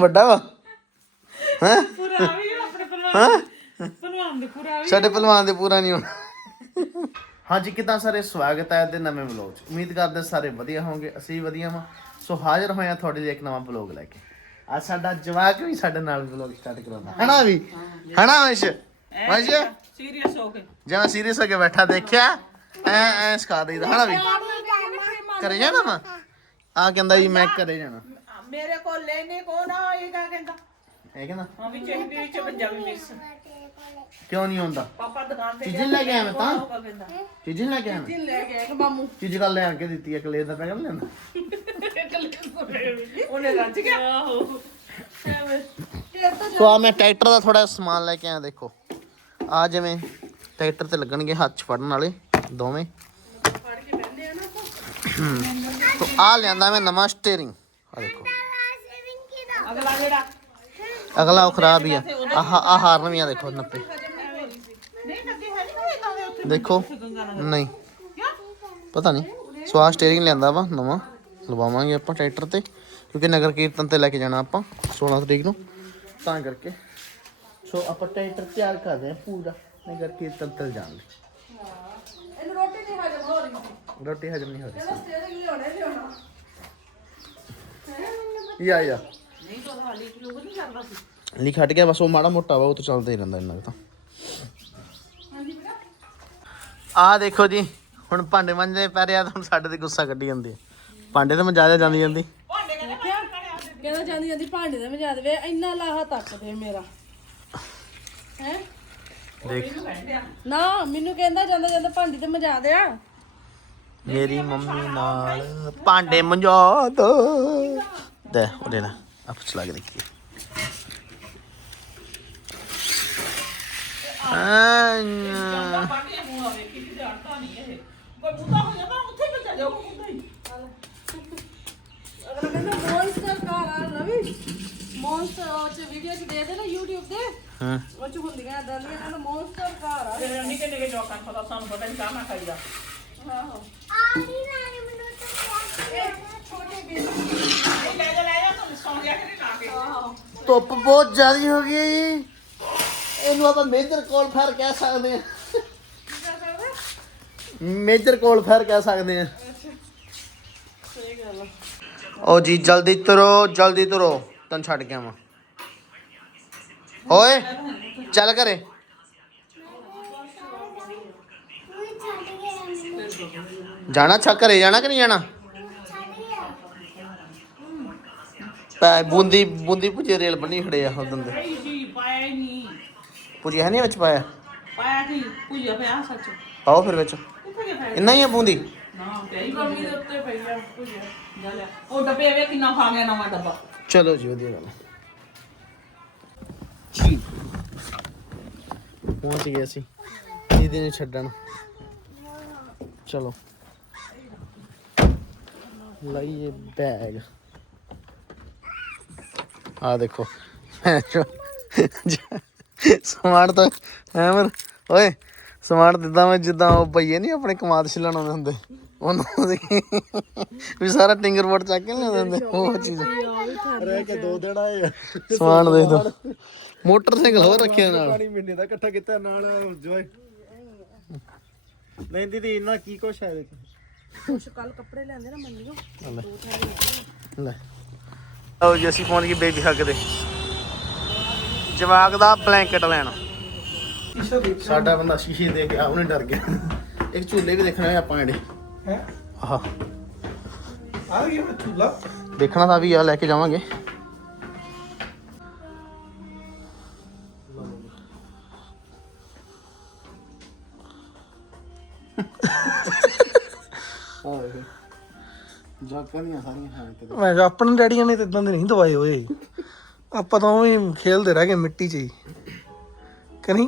ਵੱਡਾ ਵਾ? ਹੈ? ਪੂਰਾ ਵੀ ਆਪਣੇ ਪਹਿਲਵਾਨ ਪਹਿਲਵਾਨ ਦੇ ਪੂਰਾ ਵੀ ਸਾਡੇ ਪਹਿਲਵਾਨ ਦੇ ਪੂਰਾ ਨਹੀਂ ਹੋਣਾ। ਹਾਂਜੀ ਕਿਦਾਂ ਸਾਰੇ ਸਵਾਗਤ ਹੈ ਤੇ ਨਵੇਂ ਵਲੌਗ 'ਚ? ਉਮੀਦ ਕਰਦੇ ਸਾਰੇ ਵਧੀਆ ਹੋਵੋਗੇ ਅਸੀਂ ਵੀ ਵਧੀਆ ਹਾਂ ਸੋ ਹਾਜ਼ਰ ਹੋਏ ਹਾਂ ਤੁਹਾਡੇ ਲਈ ਇੱਕ ਨਵਾਂ ਵਲੌਗ ਲੈ ਕੇ। ਅੱਜ ਸਾਡਾ ਜਵਾਕ ਵੀ ਸਾਡੇ ਨਾਲ ਵਲੌਗ ਸਟਾਰਟ ਕਰਾਉਂਦਾ। ਹੈਨਾ ਵੀ? ਹੈਨਾ ਵੰਸ਼? ਵੰਸ਼? ਸੀਰੀਅਸ ਹੋ ਕੇ। ਜਿਵੇਂ ਸੀਰੀਅਸ ਹੋ ਕੇ ਬੈਠਾ ਦੇਖਿਆ? ਐ ਐ ਸਿਖਾ ਦੇਈਦਾ ਹੈਨਾ ਵੀ? ਕਰੇ ਜਾਣਾ ਵਾ? ਆ ਕਹਿੰਦਾ ਜੀ ਮੈਂ ਘਰੇ ਜਾਣਾ। ਮੇਰੇ ਕੋਲ ਲੈਣੇ ਕੋ ਨਾ ਇਹ ਕਾ ਕਹਿੰਦਾ? ਇਹ ਕਹਿੰਦਾ ਹਾਂ ਵਿੱਚ ਹਿੰਦੀ ਵਿੱਚ ਪੰਜਾਬੀ ਮਿਕਸ ਕਿਉਂ ਨਹੀਂ ਆਉਂਦਾ? ਪਾਪਾ ਦੁਕਾਨ ਤੇ ਚੀਜ਼ਾਂ ਲੈ ਕੇ ਆਇਆ ਮੈਂ ਤਾਂ। ਕਹਿੰਦਾ? ਚੀਜ਼ਾਂ ਲੈ ਕੇ ਆਇਆ ਮੈਂ। ਲੈ ਕੇ ਆਇਆ। ਮਾਮੂ। ਚੀਜ਼ ਕੱਲ ਲੈ ਆ ਕੇ ਦਿੱਤੀ ਹੈ ਕਲੇ ਦਾ ਪੈਕਟ ਲੈਂਦਾ ਉਹਨੇ ਰੱਜ ਗਿਆ ਆਹੋ। ਸੋ ਆ ਮੈਂ ਟਰੈਕਟਰ ਦਾ ਥੋੜਾ ਸਮਾਨ ਲੈ ਕੇ ਆਇਆ ਦੇਖੋ। ਆ ਜਿਵੇਂ ਟਰੈਕਟਰ ਤੇ ਲੱਗਣਗੇ ਹੱਥ 'ਚ ਫੜਨ ਵਾਲੇ ਦੋਵੇਂ। ਤੋ ਆ ਲਿਆਂਦਾ ਮੈਂ ਨਵਾਂ ਸਟੀਅਰਿੰਗ ਆ ਦੇਖੋ। ਅਗਲਾ ਜਿਹੜਾ। ਅਗਲਾ ਉਹ ਖਰਾਬ ਹੀ ਆ। ਆਹ ਆ ਹਾਰਨ ਵੀ ਆ ਦੇਖੋ 90 ਨਹੀਂ ਲੱਗੇ ਹੈ ਨਹੀਂ ਇਦਾਂ ਦੇ ਉੱਥੇ। ਦੇਖੋ ਨਹੀਂ। ਪਤਾ ਨਹੀਂ। ਸੋ ਆ ਸਟੀਅਰਿੰਗ ਲਿਆਂਦਾ ਵਾ ਨਵਾਂ। ਲਵਾਵਾਂਗੇ ਆਪਾਂ ਟਰੈਕਟਰ ਤੇ। ਕਿਉਂਕਿ ਨਗਰ ਕੀਰਤਨ ਤੇ ਲੈ ਕੇ ਜਾਣਾ ਆਪਾਂ 16 ਤਰੀਕ ਨੂੰ। ਤਾਂ ਕਰਕੇ। ਸੋ ਆਪਾਂ ਟਰੈਕਟਰ ਤਿਆਰ ਕਰ ਰਹੇ ਹਾਂ ਪੂਰਾ। ਨਗਰ ਕੀਰਤਨ ਤੇ ਜਾਣ ਲਈ। ਇਹਨੂੰ ਰੋਟੀ ਨਹੀਂ ਹਜਮ ਹੋ ਰਹੀ ਸੀ। ਰੋਟੀ ਹਜਮ ਨਹੀਂ ਹੋ ਰਹੀ ਸਟੇਰਿੰਗ ਲਿਆਉਣਾ ਲਿਆਉਣਾ। ਸੀ ਯਾ ਯਾ। ਨਹੀਂ ਹਟ ਗਿਆ ਬਸ ਉਹ ਮਾੜਾ ਮੋਟਾ ਵਾ ਉਹ ਤਾਂ ਚੱਲਦਾ ਹੀ ਰਹਿੰਦਾ ਇੰਨਾ ਕੁ ਤਾਂ। ਆਹ ਦੇਖੋ ਜੀ ਹੁਣ ਭਾਂਡੇ ਮੰਜੇ ਪੈ ਰਿਆ ਤਾਂ ਹੁਣ ਸਾਡੇ ਤੇ ਗੁੱਸਾ ਕੱਢੀ ਜਾਂਦੀ ਹੈ ਭਾਂਡੇ ਤਾਂ ਮਜਾਜਾ ਜਾਂਦੀ ਜਾਂਦੀ। ਕਹਿੰਦੇ ਮੈਂ ਜਾਂਦੀ ਜਾਂਦੀ ਭਾਂਡੇ ਦੇ ਮਜਾ ਦੇਵੇ ਇੰਨਾ ਲਾਹਾ ਤੱਕ ਦੇ ਮੇਰਾ। ਹੈ? ਦੇਖ। ਨਾ ਮੈਨੂੰ ਕਹਿੰਦਾ ਜਾਂਦਾ ਜਾਂਦਾ ਭਾਂਡੀ ਤੇ ਮਜਾ ਦਿਆ। ਮੇਰੀ ਮੰਮੀ ਨਾਲ ਭਾਂਡੇ ਮੰਜਾ ਦੋ। ਦੇ ਉਹਦੇ ਨਾਲ ਆਪ ਚਲਾ ਕੇ ਦੇਖੀ ਮੌਨਸਟਰ ਉਹ ਚ ਵੀਡੀਓ ਚ ਦੇ ਨਾ YouTube ਤੇ ਹਾਂ। ਉਹ ਚ ਹੁੰਦੀਆਂ ਏਦਾਂ ਦੀਆਂ ਕਹਿੰਦਾ ਮੌਨਸਟਰ ਘਰ ਆ ਫਿਰ ਨਿੱਕੇ ਨਿੱਕੇ ਜਵਾਕਾਂ ਪਤਾ ਸਾਨੂੰ ਪਤਾ ਨਹੀਂ ਕਾਹਨਾ ਖਾਈਦਾ ਆਹੋ। ਇਹ ਲੈ ਜਾ ਲੈ ਜਾ ਤੂੰ ਸੌਂ ਗਿਆ ਕਿ ਨਾ ਕੇ ਧੁੱਪ ਬਹੁਤ ਜ਼ਿਆਦੀ ਹੋ ਗਈ ਹੈ ਜੀ। ਇਹਨੂੰ ਆਪਾਂ ਮੇਜਰ ਕੋਲ ਫਾਇਰ ਕਹਿ ਸਕਦੇ ਹਾਂ। ਮੇਜਰ ਕੋਲ ਫਾਇਰ ਕਹਿ ਸਕਦੇ ਹਾਂ। ਸਹੀ ਓ ਜੀ, ਜਲਦੀ ਤੁਰੋ ਜਲਦੀ ਤੁਰੋ। ਤੈਨੂੰ ਛੱਡ ਕੇ ਆਵਾਂ। ਓਏ, ਚੱਲ ਘਰੇ। ਜਾਣਾ ਛਾ ਘਰੇ, ਜਾਣਾ ਕਿ ਨਹੀਂ ਜਾਣਾ? ਪੈ ਬੂੰਦੀ ਬੂੰਦੀ ਭੁਜੇ ਰੇਲ ਬੰਨੀ ਖੜੇ ਆ ਉਦੋਂ ਦੇ ਨਹੀਂ ਜੀ ਪਾਇਆ ਹੀ ਨਹੀਂ। ਹੈ ਨਹੀਂ ਵਿੱਚ ਪਾਇਆ? ਪਾਇਆ ਨਹੀਂ ਭੁਜਿਆ ਪਿਆ ਸੱਚ। ਪਾਓ ਫਿਰ ਵਿੱਚ। ਕਿੱਥੇ ਗਿਆ ਇੰਨਾ ਹੀ ਆ ਬੂੰਦੀ? ਨਾ ਕਈ ਗਰਮੀ ਦੇ ਉੱਤੇ ਪਈ ਆ ਭੁਜਿਆ। ਜਾ ਲਿਆ। ਉਹ ਡੱਬੇ ਵੇ ਕਿੰਨਾ ਖਾ ਗਿਆ ਨਵਾਂ ਡੱਬਾ। ਚਲੋ ਜੀ ਵਧੀਆ ਗੱਲ ਜੀ ਪਹੁੰਚ ਗਏ ਅਸੀਂ। ਦੀਦੀ ਨੂੰ ਛੱਡਣ। ਚਲੋ। ਲਈਏ ਬੈਗ। ਆ ਦੇਖੋ। ਸਮਾਨ ਤਾਂ ਐਮਰ ਓਏ ਸਮਾਨ ਦਿੱਤਾ ਮੈਂ ਜਿੱਦਾਂ ਉਹ ਭਈਏ ਨਹੀਂ ਆਪਣੇ ਕਮਾਦ ਛਿਲਣ ਆਉਂਦੇ ਹੁੰਦੇ। ਉਹਨੂੰ ਦੇਖੀ ਵੀ ਸਾਰਾ ਟਿੰਗਰ ਬੋਰਡ ਚੱਕ ਕੇ ਲਿਆਉਂਦੇ ਹੁੰਦੇ। ਉਹ ਚੀਜ਼। ਰਹਿ ਕੇ ਦੋ ਦਿਨ ਆਏ। ਸਮਾਨ ਦੇ ਦੋ। ਮੋਟਰਸਾਈਕਲ ਹੋਰ ਰੱਖਿਆ ਨਾਲ। ਪਾਣੀ ਮਹੀਨੇ ਦਾ ਇਕੱਠਾ ਕੀਤਾ ਨਾਲ ਜੋਏ। ਨਹੀਂ ਦੀਦੀ ਇੰਨਾ ਕੀ ਕੁਛ ਹੈ ਇਹਦੇ ਚ? ਕੁਛ ਕੱਲ ਕੱਪੜੇ ਲਿਆਂਦੇ ਨਾ ਮੰਨਿਓ ਲੈ। ਲਓ ਜੀ ਅਸੀਂ ਪਹੁੰਚ ਗਏ ਬੇਬੀ ਹੱਗ ਦੇ। ਜਵਾਕ ਦਾ ਬਲੈਂਕਟ ਲੈਣ। ਸਾਡਾ ਬੰਦਾ ਸ਼ੀਸ਼ੇ ਦੇਖ ਕੇ ਉਹਨੇ ਡਰ ਗਿਆ। ਇੱਕ ਝੂਲੇ ਵੀ ਦੇਖਣਾ ਹੈ ਆਪਾਂ ਜਿਹੜੇ। ਹੈ? ਆਹ। ਆ ਗਿਆ ਝੂਲਾ। ਦੇਖਣਾ ਤਾਂ ਵੀ ਆ ਲੈ ਕੇ ਜਾਵਾਂਗੇ। ਜਾਕਾਂ ਦੀਆਂ ਸਾਰੀਆਂ ਹਾਂ ਤੇ ਮੈਂ ਕਿਹਾ ਆਪਣੇ ਡੈਡੀਆਂ ਨੇ ਤਾਂ ਇਦਾਂ ਦੇ ਨਹੀਂ ਦਵਾਏ ਹੋਏ ਆਪਾਂ ਤਾਂ ਉਵੇਂ ਹੀ ਖੇਲਦੇ ਰਹਿ ਗਏ ਮਿੱਟੀ 'ਚ ਹੀ ਕਿ ਨਹੀਂ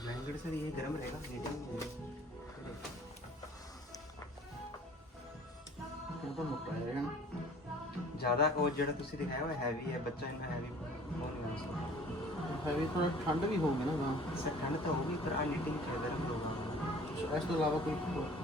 ब्लैंकेट सर ये गर्म रहेगा हीटिंग ज़्यादा वो ਜਿਹੜਾ ਤੁਸੀਂ ਦਿਖਾਇਆ ਹੋਇਆ ਹੈਵੀ ਹੈ ਬੱਚਾ ਇੰਨਾ ਹੈਵੀ ਉਹ ਨਹੀਂ ਹੈ ਸਰ ਹੈਵੀ ਥੋੜਾ ਠੰਡ ਵੀ ਹੋਊਗੀ ਨਾ सर ठंड तो होगी पर आ हीटिंग क्या गर्म ही होगा ਤਾਂ ਇਸ ਤੋਂ ਇਲਾਵਾ ਕੋਈ इस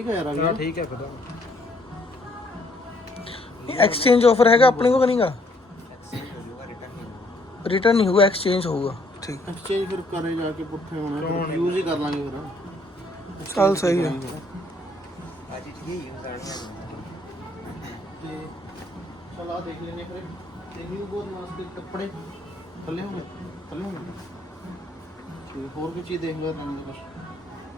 ਠੀਕ ਹੈ ਯਾਰ ਆ ਗਿਆ ਠੀਕ ਹੈ ਫਿਰ ਐਕਸਚੇਂਜ ਆਫਰ ਹੈਗਾ ਆਪਣੇ ਕੋਲ ਨਹੀਂਗਾ एक्सचेंज हो जाएगा रिटर्न नहीं होगा ਰਿਟਰਨ ਨਹੀਂ ਹੋਊਗਾ ਐਕਸਚੇਂਜ ਹੋਊਗਾ ਠੀਕ ਐਕਸਚੇਂਜ ਫਿਰ ਕਰੇ ਜਾ ਕੇ ਪੁੱਠੇ ਹੋਣਾ ਯੂਜ਼ ਹੀ ਕਰ ਲਾਂਗੇ ਫਿਰ ਚੱਲ ਸਹੀ ਹੈ आज ही ठीक है यूज आने ਤੇ ਚਲ ਆ ਦੇਖ ਲੈਨੇ ਫਿਰ ਤੇ ਨਿਊ ਬੋਰਨ ਵਾਸਤੇ ਕੱਪੜੇ ਥੱਲੇ ਹੋਗੇ ਥੱਲੇ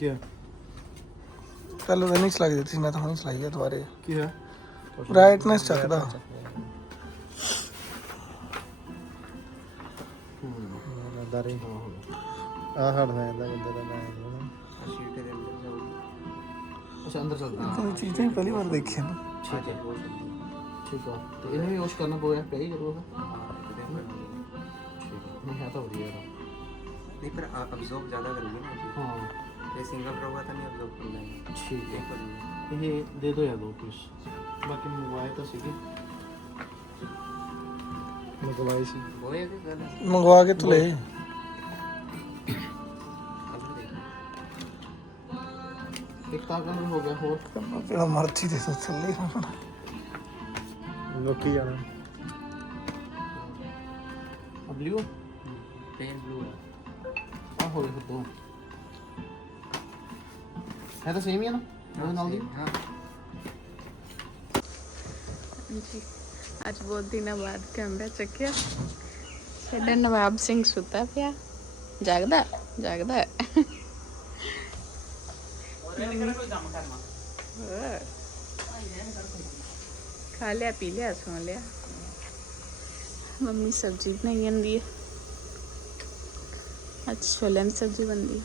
क्या ਪਹਿਲਾਂ ਤਾਂ ਨਹੀਂ ਸਲਾਈ ਦਿੱਤੀ ਸੀ ਮੈਂ ਤਾਂ ਹੁਣੇ ਸਲਾਈ ਹੈ ਦੁਬਾਰੇ। ਕੀ ਹੈ? ਬ੍ਰਾਈਟਨੈਸ ਚੱਕਦਾ। ਦਾ ਰਹੀ ਆ ਹਟ ਜਾਂਦਾ ਬੰਦੇ ਦਾ ਮੈਂ ਸ਼ੀਟੇ ਦੇ ਅੰਦਰ ਜਾਊ ਉਸ ਅੰਦਰ ਚੱਲਦਾ ਕੋਈ ਚੀਜ਼ਾਂ ਹੀ ਪਹਿਲੀ ਵਾਰ ਦੇਖੀਆਂ ਨਾ। ਠੀਕ ਹੈ। ਠੀਕ ਆ। ਤੇ ਇਹਨੂੰ ਵੀ ਵਾਸ਼ ਕਰਨਾ ਪਊਗਾ ਪੈ ਹੀ ਕਰੂਗਾ? ਠੀਕ ਹੈ ਨਹੀਂ ਹੈ ਤਾਂ ਵਧੀਆ ਨਹੀਂ ਪਰ ਅਬਜ਼ੋਰਬ ਜ਼ਿਆਦਾ ਕਰਨੀ ਨਾ। ਹਾਂ। ये सिंगल रहोगा तो नहीं अब्जॉर्ब कर लेंगे ਠੀਕ एक ਹੈ कर लेंगे ਇਹ ਦੇ ਦੋ या ਦੋ ਪੀਸ ਬਾਕੀ ਮੰਗਵਾਏ ਤਾਂ ਸੀਗੇ ਮਤਲਬ ਸੀ वो है कि गलत ਮੰਗਵਾ ਕੇ ਤੂੰ ਲੈ अभी देखो ਇੱਕ ਤਾਂ ਕਲਰ ਹੋ ਗਿਆ ਹੋਰ ਜਿਹੜਾ ਮਰਜ਼ੀ ਦੇ ਦੋ ਥੱਲੇ ਹੋਣਾ ਲੋਕੀ ਜਾਣਾ ਬਲੂ पेन ब्लू है ਆ ਹੋ ਗਏ ਫਿਰ ਦੋ ਹੈ ਤਾਂ ਸੇਮ ਹੀ ਆ ਨਾ ਉਹਦੇ ਨਾਲ ਦੀ हाँ। ਜੀ ਅੱਜ ਬਹੁਤ ਦਿਨਾਂ ਬਾਅਦ ਕੈਮਰਾ ਚੱਕਿਆ ਸਾਡਾ ਨਵਾਬ ਸਿੰਘ ਸੁੱਤਾ ਪਿਆ ਜਾਗਦਾ ਜਾਗਦਾ ਹੋਰ। ਖਾ ਲਿਆ ਪੀ ਲਿਆ ਸੌ ਲਿਆ ਮੰਮੀ ਸਬਜ਼ੀ ਬਣਾਈ ਜਾਂਦੀ ਹੈ ਅੱਜ ਛੋਲਿਆਂ ਦੀ ਸਬਜ਼ੀ ਬਣਦੀ ਹੈ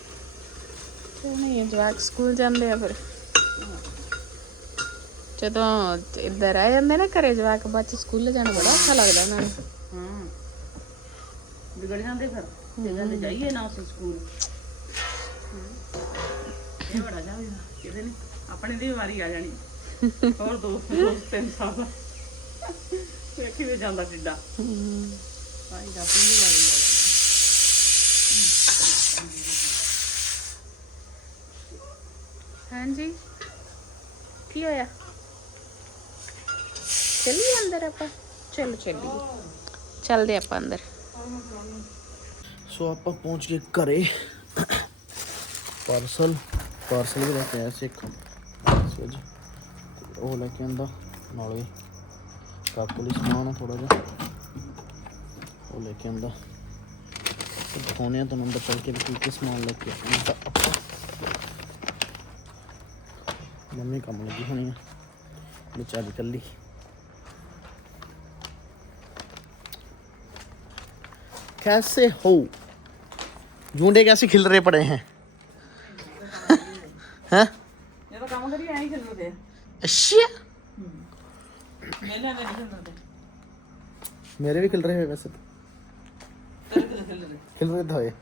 ਨਹੀਂ ਜਵਾਕ ਸਕੂਲ ਜਾਂਦੇ ਆ ਫਿਰ। ਜਦੋਂ ਇੱਧਰ ਆ ਜਾਂਦੇ ਨਾ ਘਰੇ ਜਵਾਕ ਬਾਅਦ ਚ ਸਕੂਲ ਜਾਣਾ ਬੜਾ ਅੱਛਾ ਲੱਗਦਾ ਉਹਨਾਂ ਨੂੰ। ਹਾਂ। ਵਿਗੜ ਜਾਂਦੇ ਫਿਰ ਜਗ੍ਹਾ ਤੇ ਜਾਈਏ ਨਾ ਅਸੀਂ ਸਕੂਲ। ਇਹ ਬੜਾ ਜਾ ਕਿਤੇ ਨਹੀਂ ਆਪਣੇ ਦੀ ਵਾਰੀ ਆ ਜਾਣੀ। ਹੋਰ ਦੋ ਦੋ ਤਿੰਨ ਸਾਲ। ਵੇਖੀ ਵੀ ਜਾਂਦਾ ਕਿੱਡਾ। ਆਈ ਦਾ ਆਪਣੀ ਵੀ ਵਾਰੀ ਆ ਜਾਣੀ। ਹਾਂਜੀ। ਕੀ ਹੋਇਆ? ਚੱਲੀਏ ਅੰਦਰ ਆਪਾਂ? ਚਲੋ ਚੱਲੀਏ। ਚੱਲਦੇ ਆਪਾਂ ਅੰਦਰ। ਸੋ ਆਪਾਂ ਪਹੁੰਚ ਗਏ ਘਰੇ। ਪਾਰਸਲ ਪਾਰਸਲ ਵੀ ਲੈ ਕੇ ਆਇਆ ਸੀ ਇੱਕ। ਮੈਸੇਜ ਉਹ ਲੈ ਕੇ ਆਂਦਾ, ਨਾਲੇ ਕਾਕੂ ਲਈ ਸਮਾਨ ਥੋੜਾ ਜਿਹਾ। ਉਹ ਲੈ ਕੇ ਆਂਦਾ। ਤੇ ਦਿਖਾਉਂਦੇ ਆ ਤੁਹਾਨੂੰ ਅੰਦਰ ਚੱਲ ਕੇ ਵੀ ਕੀ ਕੀ ਸਮਾਨ ਲੈ ਕੇ ਆਂਦਾ ਆਪਾਂ। ਮੰਮੀ ਕੰਮ ਲੱਗੀ ਹੋਣੀ ਆ ਵਿਚਾਰੀ ਇਕੱਲੀ कैसे हो झूठे कैसे खिल रहे पड़े हैं हैं ਜਦੋਂ ਕੰਮ ਕਰੀ ਐਂ ਹੀ ਖਿਲਦੇ ਆ अच्छा ਮੇਲਿਆਂ ਦੇ ਨਹੀਂ ਖਿਲਦੇ मेरे भी खिल रहे हैं वैसे तो ਤੇਰੇ ਕਿਤੇ ਖਿਲਦੇ खिल रहे तो है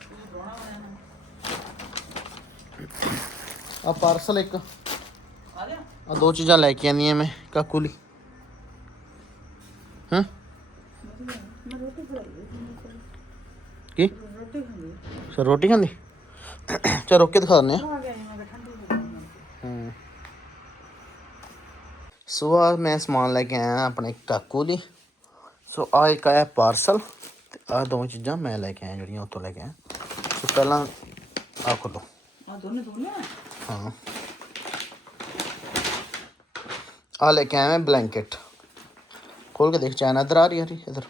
ਆ ਪਾਰਸਲ ਇੱਕ ਆ ਦੋ ਚੀਜ਼ਾਂ ਲੈ ਕੇ ਆਂਦੀਆਂ ਮੈਂ ਕਾਕੂ ਲਈ। ਹੂੰ? ਕੀ? ਅੱਛਾ ਰੋਟੀ ਖਾਂਦੀ? ਚਾ ਰੋਕ ਕੇ ਦਿਖਾ ਦਿੰਦੇ ਆ ਹੂੰ। ਸੋ ਆ ਮੈਂ ਸਮਾਨ ਲੈ ਕੇ ਆਇਆ ਆਪਣੇ ਕਾਕੂ ਲਈ। ਸੋ ਆ ਇੱਕ ਆਇਆ ਪਾਰਸਲ ਤੇ ਆ ਦੋ ਚੀਜ਼ਾਂ ਮੈਂ ਲੈ ਕੇ ਆਇਆ ਜਿਹੜੀਆਂ ਉੱਥੋਂ ਲੈ ਕੇ ਆਇਆ। ਸੋ ਪਹਿਲਾਂ ਆ ਖੋਲੋ। ਆ ਦੋਨੇ ਦੋਨੇ ਹਾਂ। ਆ ਲੈ ਕੇ ਆਇਆ ਮੈਂ ਬਲੈਂਕਟ ਖੋਲ ਕੇ ਦੇਖ ਚਾਈਨਾ ਇਧਰ ਆ ਰਹੀ ਹੈ ਇਧਰ।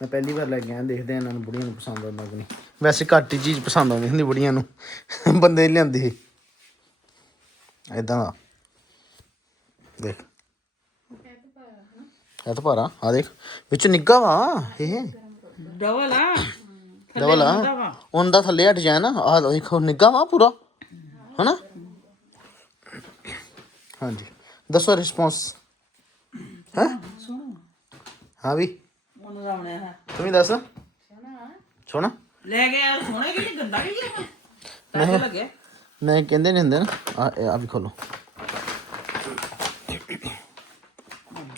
ਮੈਂ ਪਹਿਲੀ ਵਾਰ ਲੈ ਆਇਆ ਦੇਖਦੇ ਆ ਇਹਨਾਂ ਨੂੰ ਬੁੜੀਆਂ ਨੂੰ ਪਸੰਦ ਆਉਂਦਾ ਕਿ ਨਹੀਂ। ਵੈਸੇ ਘੱਟ ਹੀ ਚੀਜ਼ ਪਸੰਦ ਆਉਂਦੀ ਹੁੰਦੀ ਬੁੜੀਆਂ ਨੂੰ ਬੰਦੇ ਨੀ ਲਿਆਂਦੀ ਸੀ। ਇਦਾਂ ਦਾ। ਦੇਖ। ਇਹ ਤਾਂ ਭਾਰਾ ਆ ਦੇਖ ਵਿੱਚ ਨਿੱਗਾ ਵਾ ਇਹ। ਡਬਲ ਆ। ਡਬਲ ਆ। ਉਹਨਾਂ ਦਾ ਥੱਲੇ ਆ ਡਿਜ਼ਾਈਨ ਆ ਆਹ ਦੇਖੋ ਨਿੱਗਾ ਵਾ ਪੂਰਾ। ਹਨਾ? ਹਾਂਜੀ। ਦੱਸੋ ਰਿਸਪੌਂਸ ਹੈ? ਹਾਂ ਵੀ। ਉਹਨੂੰ ਰਾਵਣਿਆ ਹੈ ਤੂੰ ਵੀ ਦੱਸ। ਸੋਹਣਾ ਲੈ ਗਿਆ ਸੋਹਣੇ ਕਿ ਨਹੀਂ? ਗੰਦਾ ਕੀ ਹੈ ਪੈਸੇ ਲੱਗੇ ਮੈਂ ਕਹਿੰਦੇ ਨਹੀਂ ਹੁੰਦੇ ਨਾ। ਆ ਵੀ ਖੋਲੋ।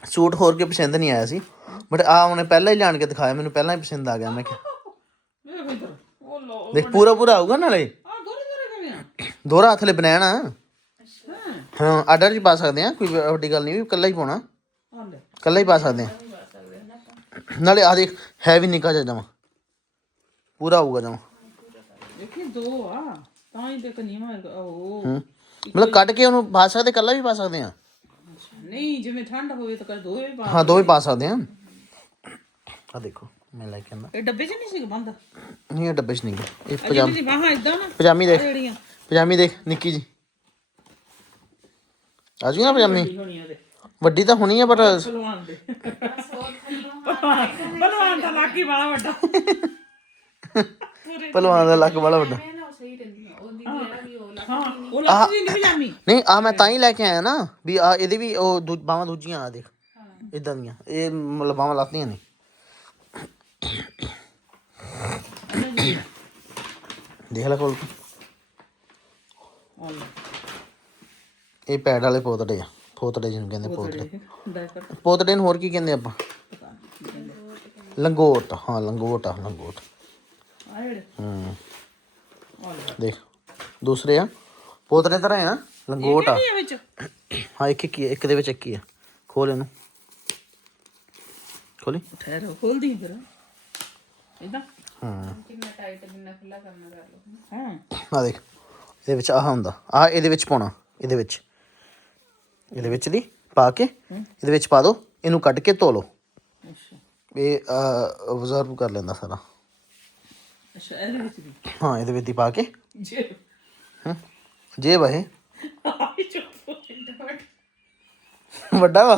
ਸੂਟ ਹੋਰ ਕੇ ਪਸੰਦ ਨਹੀਂ ਆਇਆ ਸੀ? ਬਟ ਆ ਉਹਨੇ ਪਹਿਲਾਂ ਹੀ ਲਿਆਣ ਕੇ ਦਿਖਾਇਆ ਮੈਨੂੰ ਪਹਿਲਾਂ ਹੀ ਪਸੰਦ ਆ ਗਿਆ ਮੈਂ ਕਿਹਾ। ਦੇਖ ਪੂਰਾ ਪੂਰਾ ਆਊਗਾ ਨਾਲੇ? ਦੋਹਰਾ ਹੱਥ ਲੈ ਨਾ। ਹਾਂ ਆਰਡਰ ਹੀ ਪਾ ਸਕਦੇ ਆ ਕੋਈ ਵੱਡੀ ਗੱਲ ਨਹੀਂ ਵੀ ਇਕੱਲਾ ਹੀ ਪਾਉਣਾ। ਇਕੱਲਾ ਹੀ ਪਾ ਸਕਦੇ ਆ ਨਾਲੇ ਆ ਦੇਖ ਹੈ ਵੀ ਨਿੱਕਾ ਜਮਾ। ਪੂਰਾ ਆਊਗਾ ਜਮਾ। ਦੇਖੀ ਦੋ ਆ ਤਾਂ ਹੀ ਦੇਖ ਨੀਵਾ ਉਹ ਹੂੰ। ਮਤਲਬ ਕੱਢ ਕੇ ਉਹਨੂੰ ਪਾ ਸਕਦੇ ਇਕੱਲਾ ਵੀ ਪਾ ਸਕਦੇ ਆ ਨਹੀਂ ਜਿਵੇਂ ਠੰਡ ਹੋਵੇ ਤਾਂ ਕਰ ਦੋਵੇਂ ਪਾ ਹਾਂ ਦੋਵੇਂ ਪਾ ਸਕਦੇ ਆ ਆ ਦੇਖੋ ਮੈਂ ਲੈ ਕੇ ਆਂਦਾ ਇਹ ਡੱਬੇ 'ਚ ਨਹੀਂ ਸੀ ਬੰਦ? ਨਹੀਂ ਇਹ ਡੱਬੇ 'ਚ ਨਹੀਂ। ਇਹ ਪਜਾਮੀ ਬਾਹਾਂ ਇਦਾਂ ਨਾ। ਪਜਾਮੀ ਦੇਖ ਜਿਹੜੀਆਂ। ਪਜਾਮੀ ਦੇਖ ਨਿੱਕੀ ਜੀ ਆ ਜੂ ਨਾ ਪਜਾਮੀ? ਹੋਣੀ ਉਹਦੇ ਵੱਡੀ ਤਾਂ ਹੋਣੀ ਆ ਪਰ ਪਹਿਲਵਾਨ ਦੇ। ਪਹਿਲਵਾਨ ਦਾ ਲਾਕੀ ਵਾਲਾ ਵੱਡਾ। ਪਹਿਲਵਾਨ ਦਾ ਲੱਕ ਵਾਲਾ ਵੱਡਾ। ਹਾਂ ਉਹ ਲੱਕੀ ਦੀ ਨਹੀਂ ਪਜਾਮੀ। ਨਹੀਂ ਆ ਮੈਂ ਤਾਂ ਹੀ ਲੈ ਕੇ ਆਇਆ ਨਾ ਵੀ ਆ ਇਹਦੇ ਵੀ ਉਹ ਦੂ- ਬਾਹਾਂ ਦੂਜੀਆਂ ਆ ਦੇਖ ਇਦਾਂ ਦੀਆਂ। ਇਹ ਮਤਲਬ ਬਾਹਾਂ ਲਾਤੀਆਂ ਨੇ। ਦੇਖ ਲੈ ਕੋਲ। ਇਹ ਪੈਡ ਵਾਲੇ ਪੋਤੜੇ ਆ ਪੋਤੜੇ ਜਿਹਨੂੰ ਕਹਿੰਦੇ ਪੋਤੜੇ ਪੋਤੜੇ। ਨੂੰ ਹੋਰ ਕੀ ਕਹਿੰਦੇ ਆਪਾਂ? ਲੰਗੋਟ ਹਾਂ ਲੰਗੋਟ ਆ ਲੰਗੋਟ। ਆ ਜਿਹੜੇ। ਹੂੰ। ਉਹ ਲੈ ਦੇਖ ਦੂਸਰੇ ਆ ਪੋਤੜੇ ਤਰ੍ਹਾਂ ਆ ਲੰਗੋਟ ਆ। ਇਹ ਵਿੱਚ। ਹਾਂ ਇੱਕ ਆ, ਇੱਕ ਦੇ ਵਿੱਚ ਇੱਕ ਹੀ ਆ। ਖੋਲ ਇਹਨੂੰ। ਖੋਲੀ? ਠਹਿਰੋ ਖੋਲਦੀ ਫਿਰ। ਇਦਾਂ ਹਾਂ। ਕਿੰਨਾ ਟਾਈਟ ਕਿੰਨਾ ਖੁੱਲਾ ਕਰਨਾ ਕਰ ਲਓ। ਹਾਂ। ਆ ਦੇਖ। ਇਹਦੇ ਵਿੱਚ ਆਹ ਹੁੰਦਾ। ਆ ਇਹਦੇ ਵਿੱਚ ਪਾਉਣਾ ਇਹਦੇ ਵਿੱਚ। ਇਹਦੇ ਵਿੱਚ ਦੀ ਪਾ ਕੇ ਇਹਦੇ ਵਿੱਚ ਪਾ ਦਿਓ ਇਹਨੂੰ ਕੱਢ ਕੇ ਧੋ ਲਓ। ਅੱਛਾ। ਇਹ ਅਬਜ਼ਰਵ ਕਰ ਲੈਂਦਾ ਸਾਰਾ। ਅੱਛਾ ਇਹਦੇ ਵਿੱਚ ਵੀ? ਹਾਂ ਇਹਦੇ ਵਿੱਚ ਦੀ ਪਾ ਕੇ। ਜੇ। ਆਈ ਚੁੱਪ ਵੱਡਾ ਵਾ।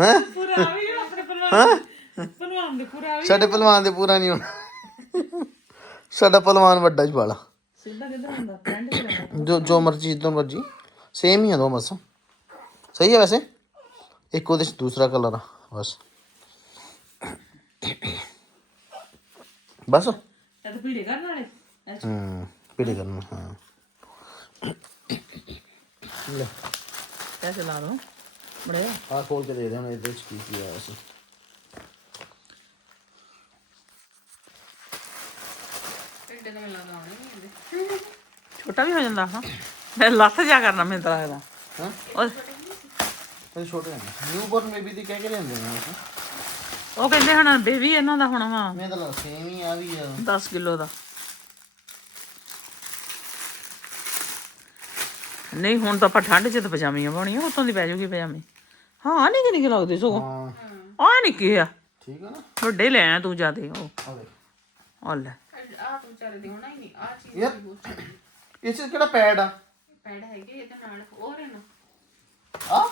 ਹੈ? ਪੂਰਾ ਵੀ ਆਪਣੇ ਪਹਿਲਵਾਨ ਪਹਿਲਵਾਨ ਦੇ। ਪੂਰਾ ਸਾਡੇ ਪਹਿਲਵਾਨ ਦੇ ਪੂਰਾ ਨਹੀਂ ਹੋਣਾ। ਸਾਡਾ ਪਹਿਲਵਾਨ ਵੱਡਾ ਹੀ ਵਾਲਾ ਸਿੱਧਾ ਕਿੱਧਰ ਹੁੰਦਾ? ਟ੍ਰੈਂਡ ਚ ਰਹਿੰਦਾ ਜੋ ਜੋ ਮਰਜ਼ੀ ਜਿੱਦੋਂ ਮਰਜ਼ੀ। ਸੇਮ ਹੀ ਆ ਦੋ ਬਸ। ਸਹੀ ਹੈ ਵੈਸੇ? ਇੱਕ ਉਹਦੇ ਚ ਦੂਸਰਾ ਕਲਰ ਆ ਬਸ। ਬਸ। ਇਹ ਤਾਂ ਭੀੜੇ ਕਰਨ ਵਾਲੇ? ਹੂੰ ਪੀੜੀ ਕਰਨਾ ਹਾਂ। ਲੈ। ਕਿਆ ਚਲਾ ਦੋ। ਬੜੇ। ਆ ਖੋਲ ਕੇ ਦੇ ਦੇ ਹੁਣ ਇਹਦੇ ਚ ਕੀ ਕੀ ਆਇਆ ਸੀ ਢਿੱਡ ਨੂੰ ਮਿਲਾ ਆਉਣੇ ਨਹੀਂ ਇਹਦੇ ਛੋਟਾ ਵੀ ਹੋ ਜਾਂਦਾ ਹਾਂ। ਮੈਂ ਲੱਥ ਜਾ ਕਰਨਾ ਮੈਨੂੰ ਤਾਂ ਲੱਗਦਾ। ਹਾਂ? ਉਹ ਇਹ ਛੋਟੇ ਨੇ ਨਿਊ ਬੋਰਨ ਬੇਬੀ ਦੀ ਕਹਿ ਕੇ ਲੈਂਦੇ ਨੇ ਉਹ। ਉਹ ਕਹਿੰਦੇ ਹੁਣ ਬੇਬੀ ਇਹਨਾਂ ਦਾ ਹੋਣਾ ਵਾ। ਮੈਂ ਤਾਂ ਸੇਮ ਹੀ ਆ ਵੀ ਆ। 10 ਕਿਲੋ ਦਾ। ਨਹੀਂ ਹੁਣ ਤਾਂ ਆਪਾਂ ਠੰਡ 'ਚ ਤਾਂ ਪਜਾਮੀਆਂ ਪਾਉਣੀਆਂ ਉਤੋਂ ਦੀ ਪੈ ਜਾਊਗੀ ਪਜਾਮੀ। ਹਾਂ ਨਿੱਕੇ ਨਿੱਕੇ ਲੱਗਦੇ ਸਗੋਂ। ਹਾਂ। ਆ ਨਿੱਕੇ ਆ। ਠੀਕ ਆ ਨਾ? ਵੱਡੇ ਲੈ ਆ ਤੂੰ ਜਾਦੇ ਉਹ। ਆ ਲੈ। ਆ ਤੂੰ ਵਿਚਾਰੇ ਦੀ ਹੋਣਾ ਹੀ ਨਹੀਂ ਆ ਚੀਜ਼ ਇਸ ਚ ਕਿਹੜਾ ਪੈਡ ਆ? ਪੈੜ ਹੈਗੇ ਇਹਦੇ ਨਾਲ ਹੋਰ ਹੈ ਨਾ। ਆ?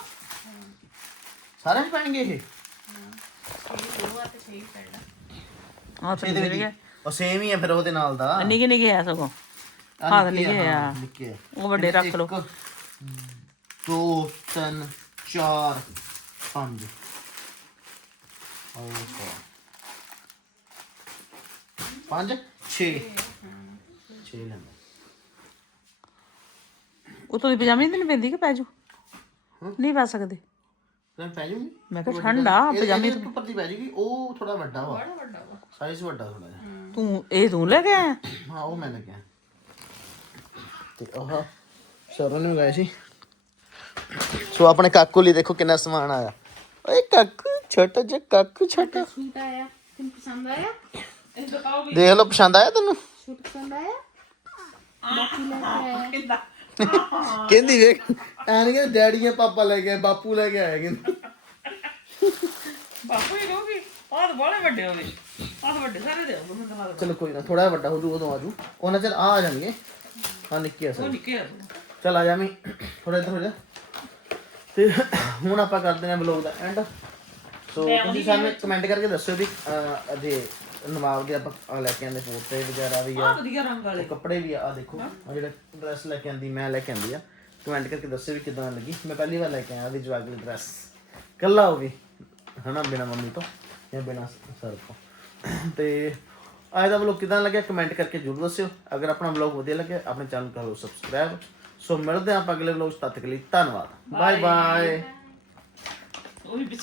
ਸਾਰੇ ਚ ਪੈਣਗੇ ਇਹ? ਇਹ ਦੋ ਆ ਤੇ ਸਹੀ ਪੈੜ ਆ। ਤੇ ਇਹਦੇ ਵਿੱਚ ਉਹ ਸੇਮ ਹੀ ਆ ਫਿਰ ਉਹਦੇ ਨਾਲ ਦਾ। ਨਿੱਕੇ ਨਿੱਕੇ ਆ ਸਗੋਂ। ਆਹ ਹੱਥ ਨਿੱਕੇ ਆ ਹਾਂ, ਨਿੱਕੇ ਆ। ਉਹ ਵੱਡੇ ਰੱਖ ਲਓ। ਇੱਕ, ਦੋ ਤਿੰਨ ਚਾਰ ਪੰਜ। ਆਹ 5 6 6 ਲੈਂਦਾ ਉਤੋਂ ਦੀ ਪਜਾਮੀ ਨਹੀਂ ਪੈਂਦੀ ਕਿ ਪੈਜੂ ਨਹੀਂ ਪਾ ਸਕਦੇ। ਤਾਂ ਪੈ ਜੂਗੀ। ਮੈਂ ਕਿਹਾ ਠੰਡਾ ਪਜਾਮੀ ਤੋਂ ਉੱਪਰ ਦੀ ਪੈ ਜੂਗੀ ਉਹ ਥੋੜਾ ਵੱਡਾ ਵਾ। ਸਾਈਜ਼ ਵੱਡਾ ਥੋੜਾ ਜਿਹਾ। ਤੂੰ ਇਹ ਤੂੰ ਲੈ ਕੇ ਆਇਆ? ਹਾਂ ਉਹ ਮੈਂ ਲੱਗਿਆ ਤੇ ਉਹ ਸਰਨ ਨੇ ਮੰਗਾਇਆ ਸੀ। ਸੋ ਆਪਣੇ ਕਾਕੂ ਲਈ ਦੇਖੋ ਕਿੰਨਾ ਸਮਾਨ ਆਇਆ। ਓਏ ਕਾਕੂ ਛੋਟਾ ਜਿਹਾ ਕਾਕੂ ਛੋਟਾ। ਸੂਟ ਆਇਆ? ਤੈਨੂੰ ਪਸੰਦ ਆਇਆ? ਦੇਖ ਲਓ ਪਸੰਦ ਆਇਆ ਤੈਨੂੰ? ਸੂਟ ਪਸੰਦ ਆਇਆ? ਬਾਕੀ ਲੈ ਕੇ ਆਇਆ। ਕਹਿੰਦੀ ਵੇਖ ਐਨ ਕਿ ਡੈਡੀ ਪਾਪਾ ਲੈ ਕੇ ਆਏ, ਬਾਪੂ ਲੈ ਕੇ ਆਇਆ ਕਹਿੰਦੀ। ਬਾਪੂ ਹੀ ਕਹੂਗੀ ਆਹ ਤਾਂ ਬੜੇ ਵੱਡੇ ਹੋ ਗਏ ਆਹ ਵੱਡੇ ਸਾਰੇ ਦੇ ਮੈਨੂੰ ਤਾਂ ਲੱਗਦਾ। ਚਲੋ ਕੋਈ ਨਾ ਥੋੜਾ ਵੱਡਾ ਹੋ ਜੂ ਉਦੋਂ ਆ ਜੂ ਉਹਨਾਂ ਚਿਰ ਆ ਆ ਜਾਣਗੇ। ਹਾਂ ਨਿੱਕੇ ਅਸਲ ਨਿੱਕੇ ਆ ਚਲ ਆ ਜਾ ਮੈਂ ਥੋੜਾ ਇੱਧਰ ਹੋ ਜਾ ਤੇ ਹੁਣ ਆਪਾਂ ਕਰਦੇ ਹਾਂ ਵਲੋਗ ਦਾ ਐਂਡ ਸੋ ਤੁਸੀਂ ਸਾਨੂੰ ਕਮੈਂਟ ਕਰਕੇ ਦੱਸਿਓ ਵੀ ਅਹ, ਅਜੇ ਨਵਾਬ ਦੇ ਆਪਾਂ ਲੈ ਕੇ ਆਂਦੇ ਪੋਤੇ ਵਗੈਰਾ ਵੀ ਆ। ਵਧੀਆ ਰੰਗ ਵਾਲੇ। ਕੱਪੜੇ ਵੀ ਆ ਦੇਖੋ। ਆ ਜਿਹੜਾ ਡਰੈਸ ਲੈ ਕੇ ਆਂਦੀ ਮੈਂ ਲੈ ਕੇ ਆਂਦੀ ਆ। ਕਮੈਂਟ ਕਰਕੇ ਦੱਸਿਓ ਵੀ ਕਿਦਾਂ ਲੱਗੀ। ਮੈਂ ਪਹਿਲੀ ਵਾਰ ਲੈ ਕੇ ਆਇਆ ਵੀ ਜਵਾਗ ਦੀ ਡਰੈਸ ਕੱਲਾ ਹੋ ਗਈ ਹਨਾ ਬਿਨਾ ਮੰਮੀ ਤੋਂ ਜਾਂ ਬਿਨਾ ਸਰ ਤੋਂ। ਤੇ ਅੱਜ ਦਾ ਵਲੋਗ ਕਿਦਾਂ ਲੱਗਿਆ ਕਮੈਂਟ ਕਰਕੇ ਜ਼ਰੂਰ ਦੱਸਿਓ। ਅਗਰ ਆਪਣਾ ਵਲੋਗ ਵਧੀਆ ਲੱਗਿਆ ਆਪਣੇ ਚੈਨਲ ਨੂੰ ਕਰੋ ਸਬਸਕ੍ਰਾਈਬ ਸੋ ਮਿਲਦੇ ਹਾਂ ਆਪਾਂ ਅਗਲੇ ਵਲੋਗ ਤੱਕ ਲਈ ਧੰਨਵਾਦ। ਬਾਏ ਬਾਏ ਵੀ